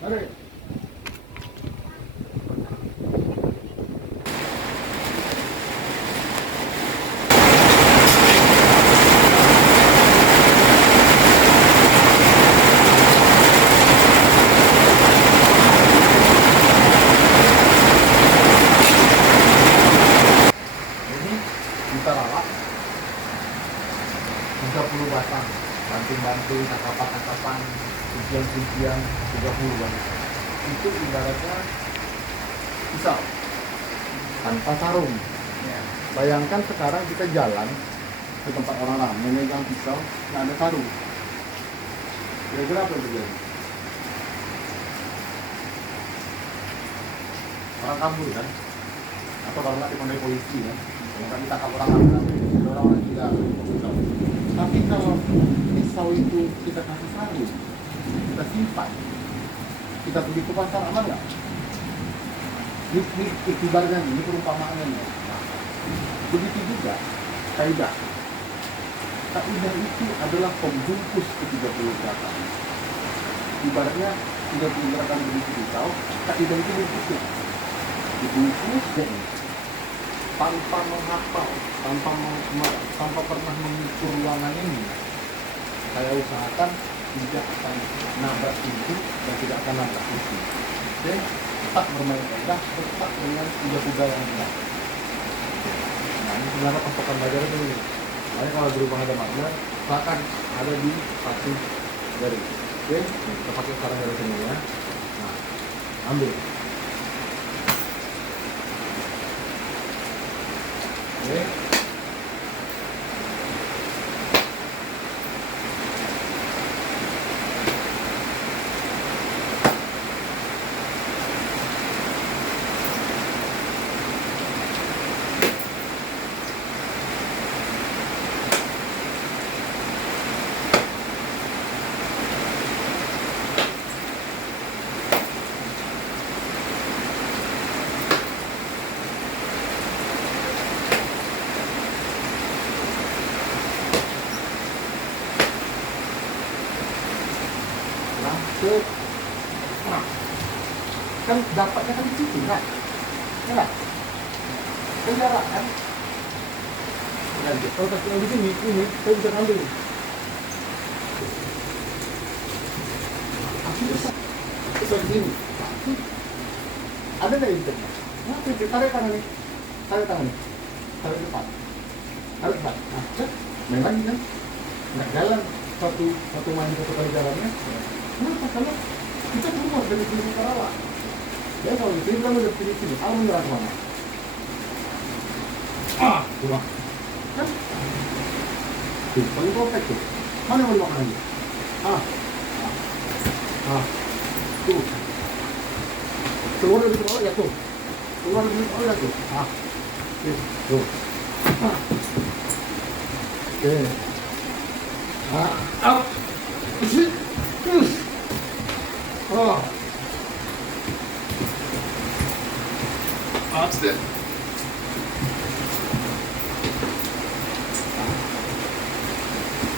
Mari. Ini kita rawat 30 batang, banting-banting, takapan-takapan, kuncian-kuncian 30 batang. Itu ibaratnya pisau tanpa sarung. Bayangkan sekarang kita jalan ke tempat orang lain memegang pisau, nggak ada sarung. Kira-kira apa yang terjadi? Orang kabur kan? Atau kalau nggak dipanggil polisi kan? Kalau nggak ditangkap orang lain, orang-orang tidak pisau. Tapi kalau pisau itu kita kasih sarung, kita simpan, kita pergi ke pasar, aman nggak? Ini ibaratnya, ini perumpamaannya. Nah, begitu juga kaidah. Kaidah itu adalah pembungkus ke-30 gerakan. Ibaratnya 30 gerakan begitu pisau, kaidah itu bungkusnya. Dibungkus tanpa menghafal, tanpa pernah mengukur ruangan ini. Saya usahakan tidak akan nabrak pintu dan tidak akan nabrak pintu. Oke, tetap bermain kaidah, tetap dengan kuda-kuda yang benar. Nah, ini sebenarnya pasukan belajar itu. Makanya kalau berubah ada makna, silakan ada di satu garis. Oke, kita pakai sekarang garis ini ya. Nah, ambil. Oke. Langsung. Nah, kan dapatnya kan di situ kan? Enggak? Kan jarak kan? Kalau kasih yang di sini, ini saya bisa ambil. Aku bisa. Bisa di sini. Ada nggak internnya? Nah, tarik tangan nih. Tarik tangan nih. Tarik depan. Tarik depan. Nah, cek. Main lagi kan? Nggak jalan. Satu main satu kali jalannya. Kenapa? Karena kita keluar dari sini Karawang. Ya kalau di sini kan udah pilih sini. Kalau menyerang kemana? Keluar. Kan? Tuh, paling perfect tuh. Mana mau dimakan lagi? Tuh. Keluar dari bawah ya tuh. Keluar dari bawah ya tuh. Tuh. Oke. Up. That's it.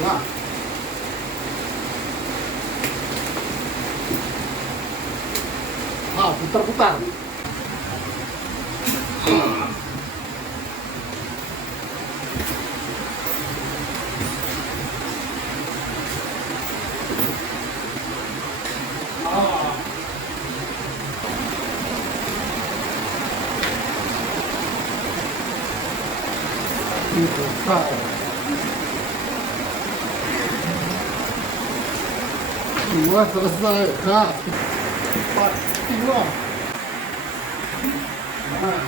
Nah. Putar-putar. Dua selesai. Nah, 4, 5. Nah.